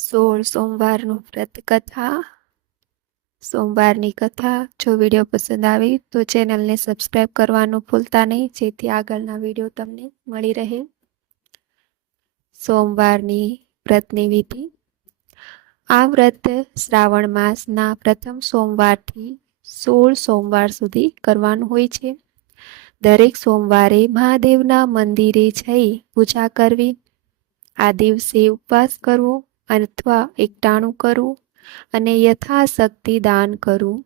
સોળ સોમવારનું વ્રત કથા સોમવારની કથા. જો વીડિયો પસંદ આવે તો ચેનલને સબસ્ક્રાઈબ કરવાનું ભૂલતા નહીં. જેથી આગળના વીડિયો તમને મળી રહે. સોમવારની વ્રતની વિધિ. આ વ્રત શ્રાવણ માસના પ્રથમ સોમવારથી સોળ સોમવાર સુધી કરવાનું હોય છે. દરેક સોમવારે મહાદેવના મંદિરે જઈ પૂજા કરવી. આ દિવસે ઉપવાસ કરવો. અથવા એકટાણું કરવું અને યથાશક્તિ દાન કરવું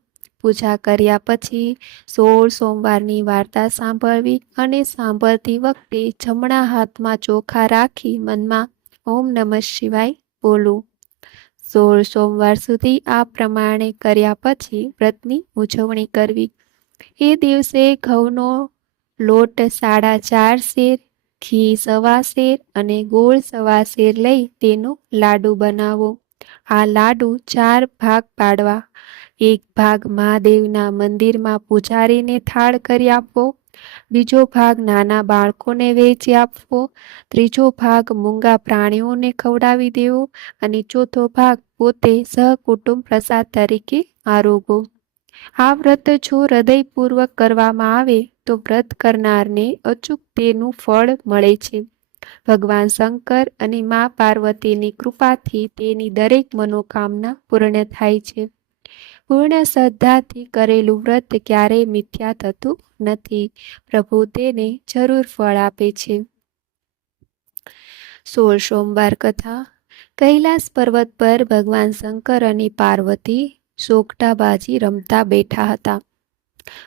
પૂજા કર્યા પછી સોળ સોમવારની વાર્તા સાંભળવી અને સાંભળતી વખતે જમણા હાથમાં ચોખા રાખી મનમાં ઓમ નમઃ શિવાય બોલવું સોળ સોમવાર સુધી આ પ્રમાણે કર્યા પછી વ્રતની ઉજવણી કરવી. એ દિવસે ઘઉંનો લોટ સાડા ચાર શેર ઘી સવા શેર અને ગોળ સવા શેર લઈ તેનો લાડુ બનાવો. આ લાડુ ચાર ભાગ પાડવા. એક ભાગ મહાદેવના મંદિરમાં પૂજારીને થાળ કરી આપવો. બીજો ભાગ નાના બાળકોને વેચી આપવો. ત્રીજો ભાગ મૂંગા પ્રાણીઓને ખવડાવી દેવો. અને ચોથો ભાગ પોતે સહકુટુંબ પ્રસાદ તરીકે આરોગો. આ વ્રત જો હૃદયપૂર્વક કરવામાં આવે, તો વ્રત કરનારને અચૂક તેનું ફળ મળે છે. ભગવાન શંકર અને મા પાર્વતીની કૃપાથી તેની દરેક મનોકામના પૂર્ણ થાય છે. પૂર્ણ શ્રદ્ધાથી કરેલું વ્રત ક્યારેય મિથ્યા થતું નથી. પ્રભુ તેને જરૂર ફળ આપે છે. સોળ સોમવાર કથા. કૈલાસ પર્વત પર ભગવાન શંકર અને પાર્વતી સોગટા બાજી રમતા બેઠા હતા.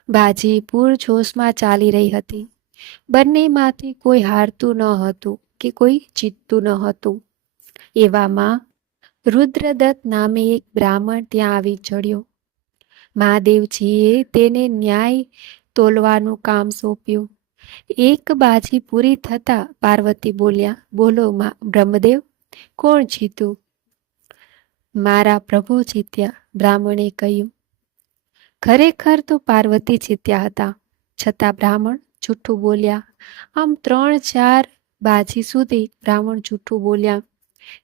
બાજી પૂરજોશમાં ચાલી રહી હતી. બંનેમાંથી કોઈ હારતું ન હતું કે કોઈ જીતતું ન હતું. એવામાં રુદ્રદત્ત નામે એક બ્રાહ્મણ ત્યાં આવી ચડ્યો. મહાદેવજીએ તેને ન્યાય તોલવાનું કામ સોંપ્યું. એક બાજી પૂરી થતાં પાર્વતી બોલ્યા, બોલો બ્રહ્મદેવ, કોણ જીતું? મારા પ્રભુ જીત્યા. બ્રાહ્મણે કહ્યું, ખરેખર તો પાર્વતી જીત્યા હતા. છતાં બ્રાહ્મણ જૂઠું બોલ્યા. આમ ત્રણ ચાર બાજી સુધી બ્રાહ્મણ જૂઠું બોલ્યા.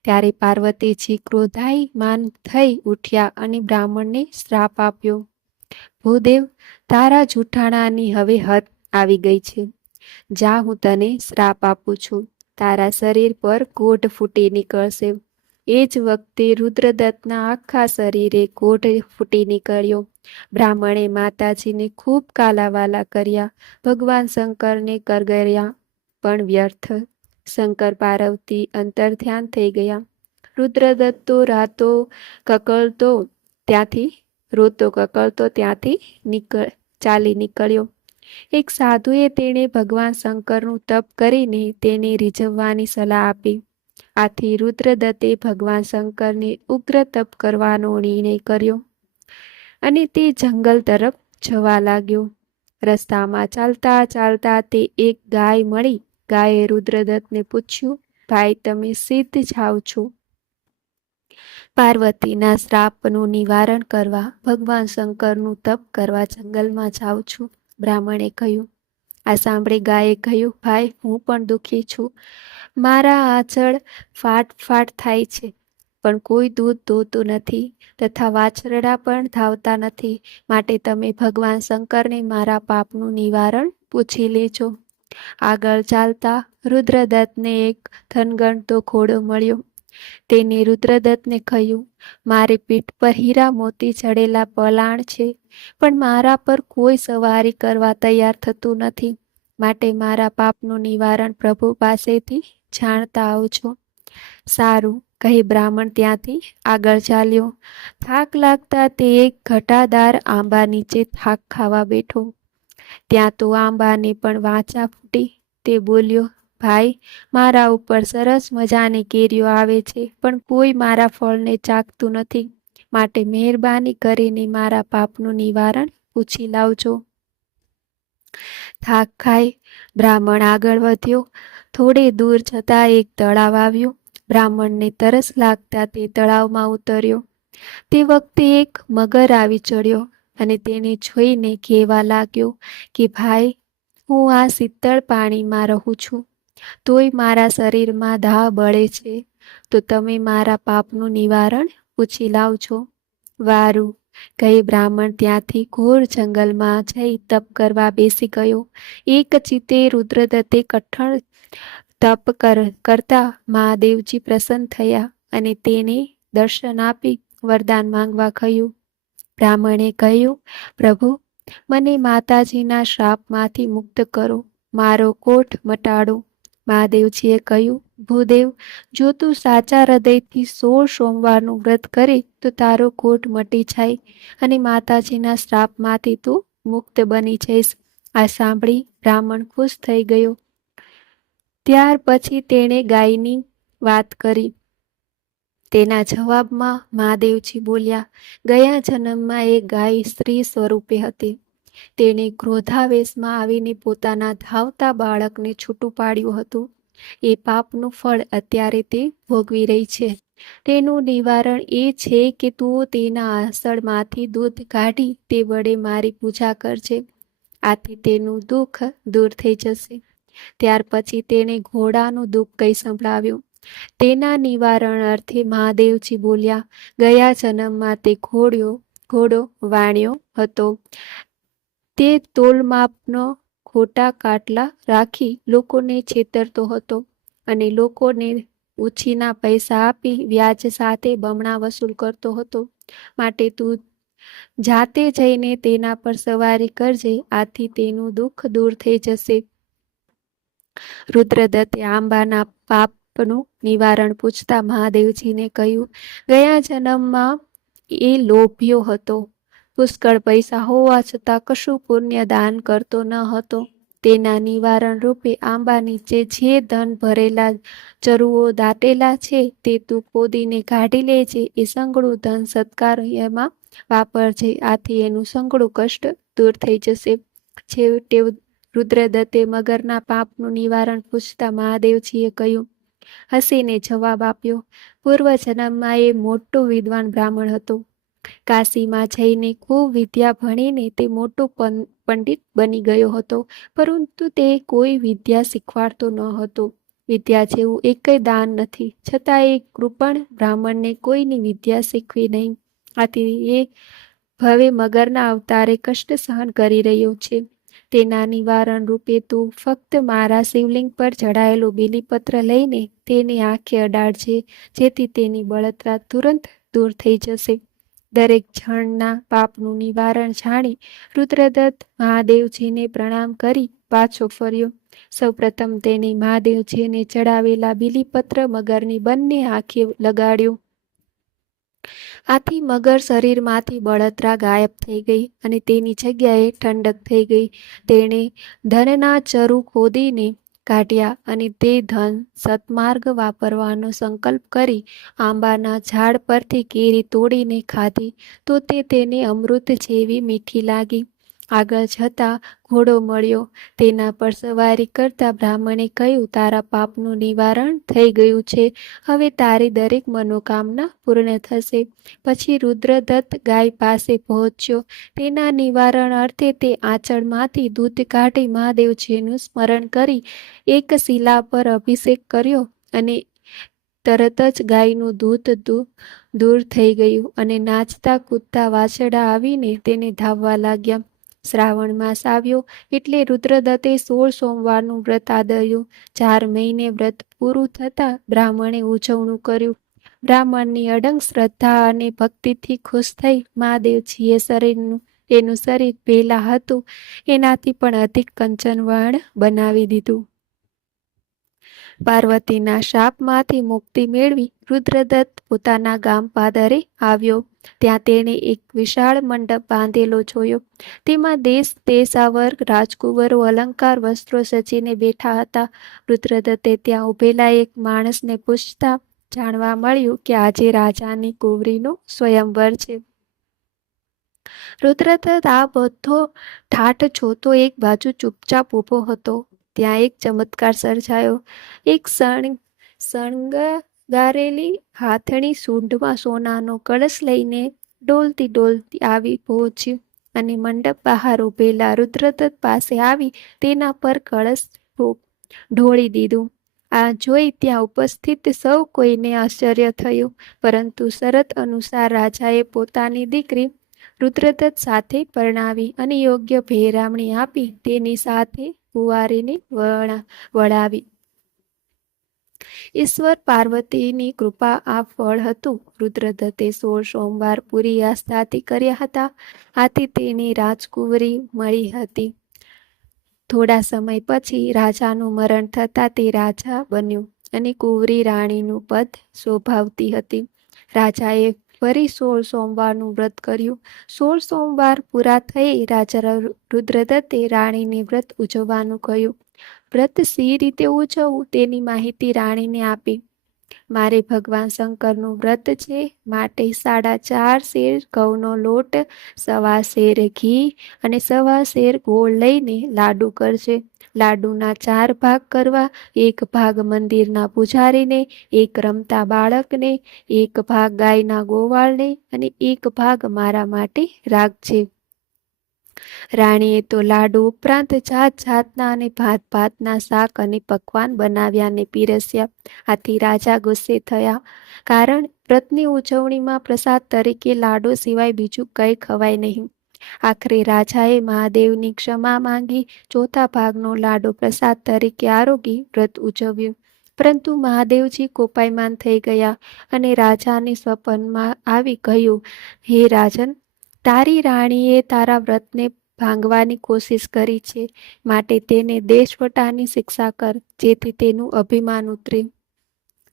ત્યારે પાર્વતીજી ક્રોધાઈ માન થઈ ઉઠ્યા અને બ્રાહ્મણને શ્રાપ આપ્યો. ભૂદેવ, તારા જૂઠાણાની હવે હદ આવી ગઈ છે. જા હું તને શ્રાપ આપું છું. તારા શરીર પર કોટ ફૂટી નીકળશે. એ જ વખતે રુદ્રદત્તના આખા શરીરે કોઢ ફૂટી નીકળ્યો. બ્રાહ્મણે માતાજીને ખૂબ કાલાવાલા કર્યા. ભગવાન શંકરને કરગર્યા, પણ વ્યર્થ. શંકર પાર્વતી અંતર ધ્યાન થઈ ગયા. રુદ્રદત્તો રાતો કકળતો ત્યાંથી, રોતો કકળતો ત્યાંથી નીકળ, ચાલી નીકળ્યો. એક સાધુએ તેણે ભગવાન શંકરનું તપ કરીને તેને રીઝવવાની સલાહ આપી. આથી રુદ્રદત્તે ભગવાન શંકરને ઉગ્ર તપ કરવાનો નિર્ણય કર્યો અને તે જંગલ તરફ જવા લાગ્યો. રસ્તામાં ચાલતા ચાલતા તે એક ગાય મળી. ગાયે રુદ્રદત્તને પૂછ્યું, ભાઈ, તમે સિદ્ધ જાઓ છો. પાર્વતીના શ્રાપનું નિવારણ કરવા ભગવાન શંકરનું તપ કરવા જંગલમાં જાઉં છું. બ્રાહ્મણે કહ્યું આ સાંભળી ગાયે કહ્યું, ભાઈ, હું પણ દુઃખી છું. મારા આંચળ ફાટ ફાટ થાય છે, પણ કોઈ દૂધ ધોતું નથી તથા વાછરડા પણ ધાવતા નથી. માટે તમે ભગવાન શંકરને મારા પાપનું નિવારણ પૂછી લેજો. આગળ ચાલતા રુદ્રદત્તને એક ધનગણતો ઘોડો મળ્યો. તેને રુદ્રદત્તને કહ્યું, મારી પીઠ પર હીરા મોતી ચડેલા પલાણ છે, પણ મારા પર કોઈ સવારી કરવા તૈયાર થતું નથી. માટે મારા પાપનું નિવારણ પ્રભુ પાસેથી જાણતા આવજો. સારું, કહી બ્રાહ્મણ ત્યાંથી આગળ ચાલ્યો. થાક લાગતા તે એક ઘટાદાર આંબા નીચે થાક ખાવા બેઠો. ત્યાં તો આંબાને પણ વાંચા ફૂટી તે બોલ્યો ભાઈ, મારા ઉપર સરસ મજાની કેરીઓ આવે છે, પણ કોઈ મારા ફળને ચાખતું નથી. માટે મહેરબાની કરીને મારા પાપનું નિવારણ પૂછી લાવજો. થાક ખાઈ, બ્રાહ્મણ આગળ વધ્યો. થોડે દૂર જતાં એક તળાવ આવ્યું. બ્રાહ્મણને તરસ લાગતા તે તળાવમાં ઉતર્યો. તે વખતે એક મગર આવી ચડ્યો અને તેને જોઈને કહેવા લાગ્યો કે, ભાઈ, હું આ શીતળ પાણીમાં રહું છું. તોય મારા શરીરમાં દાહ બળે છે. તો તમે મારા પાપનું નિવારણ પૂછી લાવજો વારું કહી બ્રાહ્મણ ત્યાંથી ઘોર જંગલમાં જઈ તપ કરવા બેસી ગયો. એક ચિત્તે રુદ્રદત્તે કઠણ તપ કરતા મહાદેવજી પ્રસન્ન થયા અને તેને દર્શન આપી વરદાન માંગવા કહ્યું બ્રાહ્મણે કહ્યું, પ્રભુ, મને માતાજીના શ્રાપમાંથી મુક્ત કરો. મારો કોઠ મટાડો. મહાદેવજીએ કહ્યું, ભૂદેવ, જો તું સાચા હૃદયથી સોળ સોમવારનું વ્રત કરે, તો તારો કોટ મટી જાય અને માતાજીના શ્રાપમાંથી તું મુક્ત બની જઈશ. આ સાંભળી બ્રાહ્મણ ખુશ થઈ ગયો. ત્યાર પછી તેણે ગાયની વાત કરી. તેના જવાબમાં મહાદેવજી બોલ્યા, ગયા જન્મમાં એ ગાય સ્ત્રી સ્વરૂપે હતી. તેણે ક્રોધાવેશમાં આવીને પોતાના ધાવતા બાળકને છૂટું પાડ્યું હતું. એ પાપનું ફળ અત્યારે તે ભોગવી રહી છે. તેનું નિવારણ એ છે કે તું તેના આસળમાંથી દૂધ કાઢી તે વડે મારી પૂજા કરજે. આથી તેનું દુઃખ દૂર થઈ જશે. ત્યાર પછી તેણે ઘોડાનું દુઃખ કંઈ સંભળાવ્યું. તેના નિવારણ અર્થે મહાદેવજી બોલ્યા, ગયા જન્મમાં તે ઘોડ્યો, ઘોડો વાણ્યો હતો. તે તોલમાપનો ખોટા કાટલા રાખી લોકોને છેતરતો હતો અને લોકોને ઉછીના પૈસા આપી વ્યાજ સાથે બમણા વસૂલ કરતો હતો. માટે તું જાતે જઈને તેના પર સવારી કરજે, આથી તેનું દુઃખ દૂર થઈ જશે. રુદ્રદત્તે આંબાના પાપનું નિવારણ પૂછતા મહાદેવજીને કહ્યું, ગયા જન્મમાં એ લોભ્યો હતો. પુષ્કળ પૈસા હોવા છતાં કશું પુણ્ય દાન કરતો ન હતો. તેના નિવારણ રૂપે આંબા નીચે જે ધન ભરેલા ચરુઓ દાટેલા છે તે તું ખોદીને કાઢી લેજે એ સંગળું ધન સત્કાર્યમાં વાપરજે આથી એનું સંગળું કષ્ટ દૂર થઈ જશે. છેવટે રુદ્રદત્તે મગરના પાપનું નિવારણ પૂછતા મહાદેવજીએ કહ્યું, હસીને જવાબ આપ્યો પૂર્વ જન્મમાં એ મોટો વિદ્વાન બ્રાહ્મણ હતો. કાશીમાં જઈને ખૂબ વિદ્યા ભણીને તે મોટો પંડિત બની ગયો હતો. પરંતુ તે કોઈ વિદ્યા શીખવાડતો ન હતો. વિદ્યા જેવું એકય દાન નથી. છતાં એ કૃપણ બ્રાહ્મણને કોઈની વિદ્યા શીખવી નહીં. આથી એ ભવે મગરના અવતારે કષ્ટ સહન કરી રહ્યો છે. તેના નિવારણ રૂપે તું ફક્ત મારા શિવલિંગ પર ચડાયેલો બીલીપત્ર લઈને તેની આંખે અડાડજે જેથી તેની બળતરા તુરંત દૂર થઈ જશે. દરેક જણના પાપનું નિવારણ જાણી રુદ્રદત્ત મહાદેવજીને પ્રણામ કરી પાછો ફર્યો. સૌપ્રથમ તેને મહાદેવજીને ચડાવેલા બીલીપત્ર મગરની બંને આંખે લગાડ્યો. આથી મગર શરીરમાંથી બળતરા ગાયબ થઈ ગઈ અને તેની જગ્યાએ ઠંડક થઈ ગઈ. તેણે ધનના ચરુ ખોદીને કાઢ્યા અને તે ધન સત્માર્ગ વાપરવાનો સંકલ્પ કરી આંબાના ઝાડ પરથી કેરી તોડીને ખાધી. તો તે તેને અમૃત જેવી મીઠી લાગી. આગળ જતા ઘોડો મળ્યો. તેના પર સવારી કરતા બ્રાહ્મણે કહ્યું, તારા પાપનું નિવારણ થઈ ગયું છે. હવે તારી દરેક મનોકામના પૂર્ણ થશે. પછી રુદ્રદત્ત ગાય પાસે પહોંચ્યો. તેના નિવારણ અર્થે તે આંચળમાંથી દૂધ કાઢી મહાદેવજીનું સ્મરણ કરી એક શિલા પર અભિષેક કર્યો અને તરત જ ગાયનું દૂધ દૂર થઈ ગયું અને નાચતા કૂદતા વાછડા આવીને તેને ધાવવા લાગ્યા. શ્રાવણ માસ આવ્યો એટલે રુદ્રદત્તે સોળ સોમવારનું વ્રત આદર્યું. ચાર મહિને વ્રત પૂરું થતાં બ્રાહ્મણે ઉજવણું કર્યું. બ્રાહ્મણની અડંગ શ્રદ્ધા અને ભક્તિથી ખુશ થઈ મહાદેવજીએ શરીરનું, તેનું શરીર પહેલાં હતું. એનાથી પણ અધિક કંચનવર્ણ બનાવી દીધું. પાર્વતીના શાપમાંથી મુક્તિ મેળવી રુદ્રદત્ત પોતાના ગામ પાદરે આવ્યો. ત્યાં તેણે એક વિશાળ મંડપ બાંધેલો જોયો. તેમાં દેશ દેશાવર રાજકુંવરો, અલંકાર, વસ્ત્રો સજીને બેઠા હતા. રુદ્રદત્તે ત્યાં ઉભેલા એક માણસને પૂછતા જાણવા મળ્યું કે આજે રાજાની કુંવરીનો સ્વયંવર છે. રુદ્રદત્ત આ બધો ઠાઠ જોતો એક બાજુ ચૂપચાપ ઊભો હતો. ત્યાં એક ચમત્કાર સર્જાયો. એક સણ શણગારેલી હાથણી સૂંઢમાં સોનાનો કળશ લઈને ડોલતી ડોલતી આવી પહોંચ્યું અને મંડપ બહાર ઉભેલા રુદ્રદત્ત પાસે આવી તેના પર કળશ ઢોળી દીધું. આ જોઈ ત્યાં ઉપસ્થિત સૌ કોઈને આશ્ચર્ય થયું, પરંતુ શરત અનુસાર રાજાએ પોતાની દીકરી રુદ્રદત્ત સાથે પરણાવી અને યોગ્ય ભેરામણી આપી. તેની સાથે કુંવારીને વળાવી ઈશ્વર પાર્વતીની કૃપા આ ફળ હતું. રુદ્રદત્તે સોળ સોમવાર પૂરી આસ્થાથી કર્યા હતા. આથી તેની રાજકુંવરી મળી હતી. થોડા સમય પછી રાજાનું મરણ થતાં તે રાજા બન્યું અને કુંવરી રાણીનું પદ શોભાવતી હતી. રાજાએ ફરી સોળ સોમવારનું વ્રત કર્યું. સોળ સોમવાર પૂરા થઈ રાજા રુદ્રદત્તે રાણીને વ્રત ઉજવવાનું કહ્યું. વ્રત સી રીતે ઉજવવું તેની માહિતી રાણીને આપી. મારે ભગવાન શંકરનું વ્રત છે. માટે સાડા ચાર શેર ઘઉંનો લોટ, સવા શેર ઘી અને સવા શેર ગોળ લઈને લાડુ કરશે લાડુના ચાર ભાગ કરવા, એક ભાગ મંદિરના પૂજારીને, એક રમતા બાળકને, એક ભાગ ગાયના ગોવાળને અને એક ભાગ મારા માટે રાખજે. રાણીએ તો લાડુ ઉપરાંત જાત જાતના અને ભાત ભાતના શાક અને પકવાન બનાવ્યા અને પીરસ્યા. આથી રાજા ગુસ્સે થયા. કારણ વ્રતની ઉજવણીમાં પ્રસાદ તરીકે લાડુ સિવાય બીજું કંઈ ખવાય નહીં. આખરે રાજાએ મહાદેવની ક્ષમા માંગી, ચોથા ભાગનો લાડો પ્રસાદ તરીકે આરોગી વ્રત ઉજવ્યું. પરંતુ મહાદેવજી કોપાયમાન થઈ ગયા અને રાજાને સ્વપનમાં આવી કહ્યું, હે રાજન, તારી રાણીએ તારા વ્રતને ભાંગવાની કોશિશ કરી છે, માટે તેને દેશવટાની શિક્ષા કર, જેથી તેનું અભિમાન ઉતરે.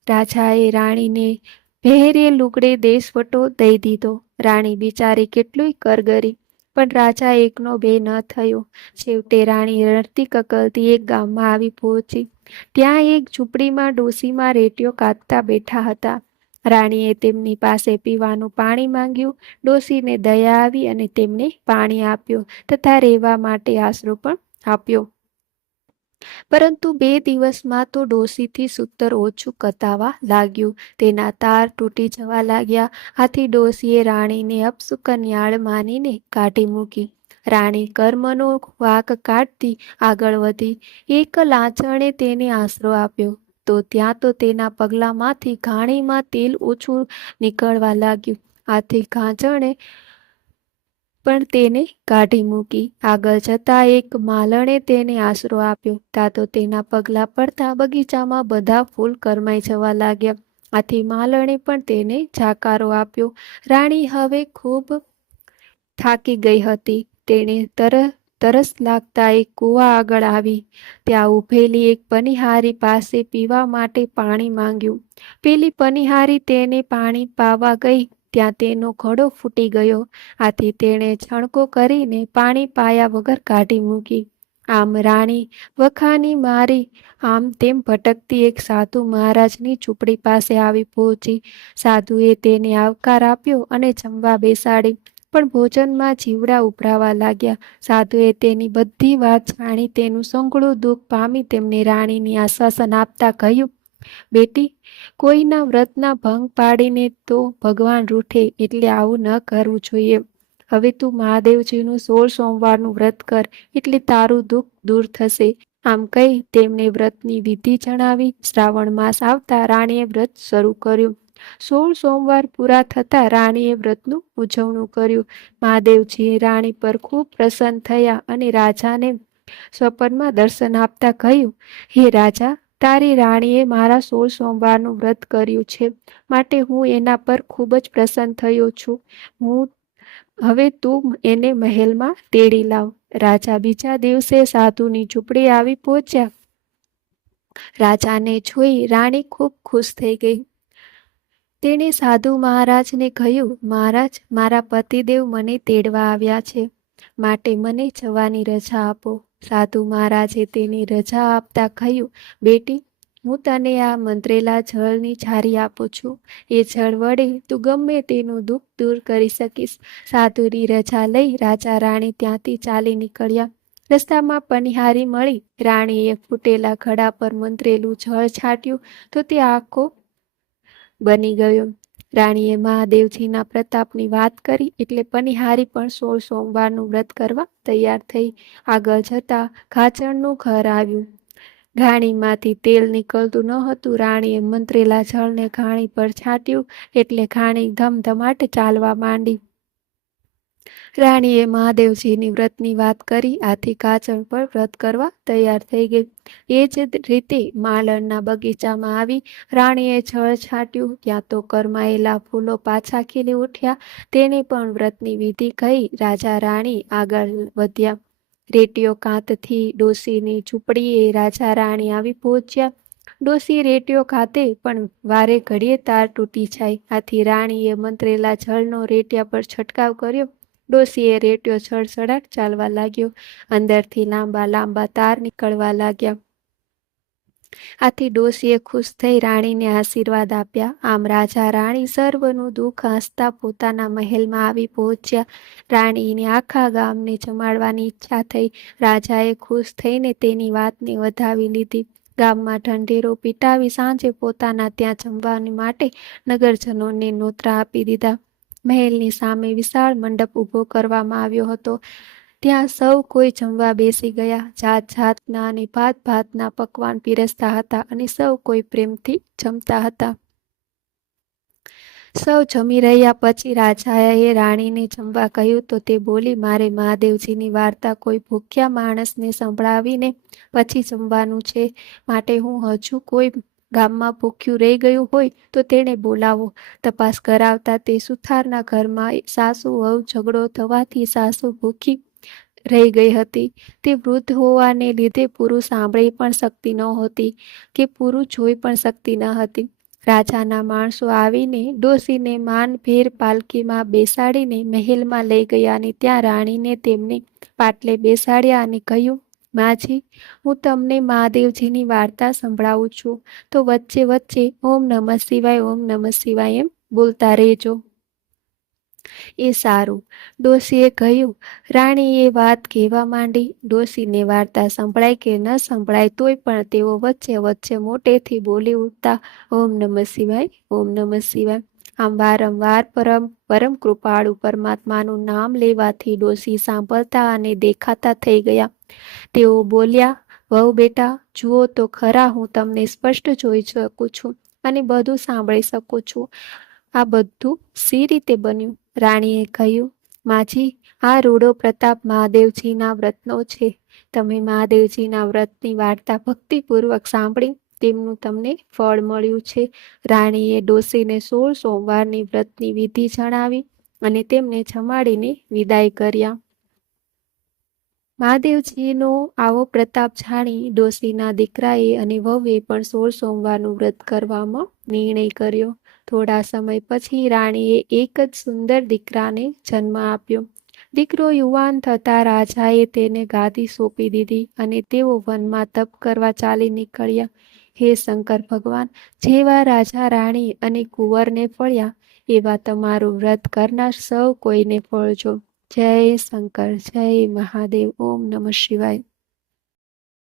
રાજાએ રાણીને પહેરે લુગડે દેશવટો દઈ દીધો. રાણી બિચારી કેટલુંય કરગરી પણ રાજા એકનો બે ન થયો. છેવટે રાણી રડતી કકલતી એક ગામમાં આવી પહોંચી. ત્યાં એક ઝૂંપડીમાં ડોસીમાં રેટીઓ કાઢતા બેઠા હતા. રાણીએ તેમની પાસે પીવાનું પાણી માંગ્યું. ડોસીને દયા આવી અને તેમને પાણી આપ્યું તથા રહેવા માટે આશરો પણ આપ્યો. પરંતુ બે દિવસમાં તો ડોસીથી સૂતર ઓછું કતાવા લાગ્યું. તેના તાર તૂટી જવા લાગ્યા. આથી ડોસીએ રાણીને અપસુકન્યાળ માનીને કાઢી મૂકી. રાણી કર્મનો વાક કાઢતી આગળ વધી. એક લાંચણે તેને આશરો આપ્યો. તો ત્યાં તો તેના પગલામાંથી ઘાણીમાં તેલ ઓછું નીકળવા લાગ્યું. આથી ઘાંચણે પણ તેને કાઢી મૂકી. આગળ જતા એક માલણે તેને આશરો આપ્યો. ત્યાં તો તેના પગલા પડતા બગીચામાં બધા ફૂલ કરમાઈ જવા લાગ્યા. આથી માલણે પણ તેને જાકારો આપ્યો. રાણી હવે ખૂબ થાકી ગઈ હતી. તેણે તર, તરસ લાગતા એક કૂવા આગળ આવી. ત્યાં ઊભેલી એક પનિહારી પાસે પીવા માટે પાણી માંગ્યું. પેલી પનિહારી તેને પાણી પાવા ગઈ. ત્યાં તેનો ઘડો ફૂટી ગયો. આથી તેણે છણકો કરીને પાણી પાયા વગર કાઢી મૂકી. આમ રાણી, વખાની મારી. આમ તેમ ભટકતી એક સાધુ મહારાજની ઝૂંપડી પાસે આવી પહોંચી. સાધુએ તેને આવકાર આપ્યો અને જમવા બેસાડી. પણ ભોજનમાં જીવડા ઉભરાવા લાગ્યા. સાધુએ તેની બધી વાત જાણી તેનું સંઘળું દુઃખ પામી તેમને રાણીની આશ્વાસન આપતા કહ્યું બેટી, કોઈના વ્રતના ભંગ પાડીને તો ભગવાન રૂઠે એટલે આવું ન કરવું જોઈએ. હવે તું મહાદેવજીનું સોળ સોમવારનું વ્રત કર એટલે તારું દુઃખ દૂર થશે. આમ કહી તેમણે વ્રતની વિધિ જણાવી. શ્રાવણ માસ આવતા રાણીએ વ્રત શરૂ કર્યું. સોળ સોમવાર પૂરા થતાં રાણીએ વ્રતનું ઉજવણું કર્યું. મહાદેવજી રાણી પર ખૂબ પ્રસન્ન થયા અને રાજાને સ્વપનમાં દર્શન આપતા કહ્યું, હે રાજા તારી રાણીએ મારા સોળ સોમવારનું વ્રત કર્યું છે. માટે હું એના પર ખૂબ જ પ્રસન્ન થયો છું. હું, હવે તું એને મહેલમાં તેડી લાવ. રાજા બીજા દિવસે સાધુની ઝૂંપડી આવી પહોંચ્યા. રાજાને જોઈ રાણી ખૂબ ખુશ થઈ ગઈ. તેણે સાધુ મહારાજને કહ્યું, મહારાજ, મારા પતિદેવ મને તેડવા આવ્યા છે. માટે મને જવાની રજા આપો. સાધુ મહારાજે તેની રજા આપતા કહ્યું, બેટી, હું તને આ મંત્રેલા જળની છારી આપું છું. એ જળ વડે તું ગમે તેનું દુઃખ દૂર કરી શકીશ. સાધુની રજા લઈ રાજા રાણી ત્યાંથી ચાલી નીકળ્યા. રસ્તામાં પનિહારી મળી. રાણીએ ફૂટેલા ઘડા પર મંત્રેલું જળ છાંટ્યું તો તે આખો બની ગયો. રાણીએ મહાદેવજીના પ્રતાપની વાત કરી એટલે પનિહારી પણ સોળ સોમવારનું વ્રત કરવા તૈયાર થઈ. આગળ જતા ખાચરનું ઘર આવ્યું. ઘાણીમાંથી તેલ નીકળતું ન હતું. રાણીએ મંત્રેલા જળને ઘાણી પર છાંટ્યું એટલે ઘાણી ધમધમાટ ચાલવા માંડી. રાણીએ મહાદેવજીની વ્રતની વાત કરી. આથી કાચણ પર વ્રત કરવા તૈયાર થઈ ગઈ. એ જ રીતે માલણના બગીચામાં આવી રાણીએ જળ છાંટ્યું. ત્યાં તો કરમાયેલા ફૂલો પાછા ખીલી ઉઠ્યા. તેને પણ વ્રતની વિધિ કહી રાજા રાણી આગળ વધ્યા. રેટીઓ કાંતથી ડોસીની ઝૂંપડીએ રાજા રાણી આવી પહોંચ્યા. ડોસી રેટીઓ ખાતે પણ વારે ઘડીએ તાર તૂટી જાય. આથી રાણીએ મંત્રેલા જળનો રેટિયા પર છંટકાવ કર્યો. ડોસીએ રેટ્યો સડસડાટ ચાલવા લાગ્યો. અંદરથી લાંબા લાંબા તાર નીકળવા લાગ્યા. આથી ડોસીએ ખુશ થઈ રાણીને આશીર્વાદ આપ્યા. આમ રાજા રાણી સર્વનું દુઃખ હસતા પોતાના મહેલમાં આવી પહોંચ્યા. રાણીને આખા ગામને જમાડવાની ઈચ્છા થઈ. રાજાએ ખુશ થઈને તેની વાતને વધાવી લીધી. ગામમાં ઢંઢેરો પીટાવી સાંજે પોતાના ત્યાં જમવાની માટે નગરજનોને નોતરા આપી દીધા. મહેલની સામે વિશાળ મંડપ ઊભો કરવામાં આવ્યો હતો. ત્યાં સૌ કોઈ જમવા બેસી ગયા. જાત જાતના અને ભાત ભાતના પકવાન પીરસતા હતા અને સૌ કોઈ પ્રેમથી જમતા હતા. સૌ જમી રહ્યા પછી રાજાએ રાણીને જમવા કહ્યું, તો તે બોલી, મારે મહાદેવજીની વાર્તા કોઈ ભૂખ્યા માણસને સંભળાવીને પછી જમવાનું છે. માટે હું હજુ કોઈ ગામમાં ભૂખ્યું રહી ગયું હોય તો તેણે બોલાવો. તપાસ કરાવતા તે સુથારના ઘરમાં સાસુ વહુ ઝઘડો થવાથી સાસુ ભૂખી રહી ગઈ હતી. તે વૃદ્ધ હોવાને લીધે પૂરું સાંભળી પણ શકતી નહોતી કે પૂરું જોઈ પણ શકતી ન હતી. રાજાના માણસો આવીને ડોસીને માનભેર પાલકીમાં બેસાડીને મહેલમાં લઈ ગયા અને ત્યાં રાણીને તેમને પાટલે બેસાડ્યા અને કહ્યું માજી, હું તમને મહાદેવજીની વાર્તા સંભળાવું છું. તો વચ્ચે વચ્ચે ઓમ નમઃ શિવાય, ઓમ નમઃ શિવાય એમ બોલતા રહેજો. એ સારું. ડોશીએ કહ્યું રાણી એ વાત કહેવા માંડી. ડોશીને વાર્તા સંભળાય કે ન સંભળાય તોય પણ તેઓ વચ્ચે વચ્ચે મોટેથી બોલી ઉઠતા, ઓમ નમઃ શિવાય, ઓમ નમઃ શિવાય. આમ વારંવાર પરમ પરમ કૃપાળુ પરમાત્માનું નામ લેવાથી ડોશી સાંભળતા અને દેખાતા થઈ ગયા. તેઓ બોલ્યા, વહુ બેટા, જુઓ તો ખરા હું તમને સ્પષ્ટ જોઈ શકું છું અને બધું સાંભળી શકું છું. આ બધું સી રીતે બન્યું? રાણીએ કહ્યું, માજી, આ રૂડો પ્રતાપ મહાદેવજીના વ્રતનો છે. તમે મહાદેવજીના વ્રતની વાર્તા ભક્તિપૂર્વક સાંભળી, તેમનું તમને ફળ મળ્યું છે. રાણીએ ડોસીને સોળ સોમવારની વ્રતની વિધિ જણાવી અને તેમને જમાડીને વિદાય કર્યા. મહાદેવજીનો આવો પ્રતાપ જાણી ડોશીના દીકરાએ અને વહુએ પણ સોળ સોમવારનું વ્રત કરવામાં નિર્ણય કર્યો. થોડા સમય પછી રાણીએ એક જ સુંદર દીકરાને જન્મ આપ્યો. દીકરો યુવાન થતાં રાજાએ તેને ગાદી સોંપી દીધી અને તેઓ વનમાં તપ કરવા ચાલી નીકળ્યા. હે શંકર ભગવાન, જેવા રાજા રાણી અને કુંવરને ફળ્યા, એવા તમારું વ્રત કરનાર સૌ કોઈને ફળજો. જય શંકર જય મહાદેવ ઓમ નમઃ શિવાય.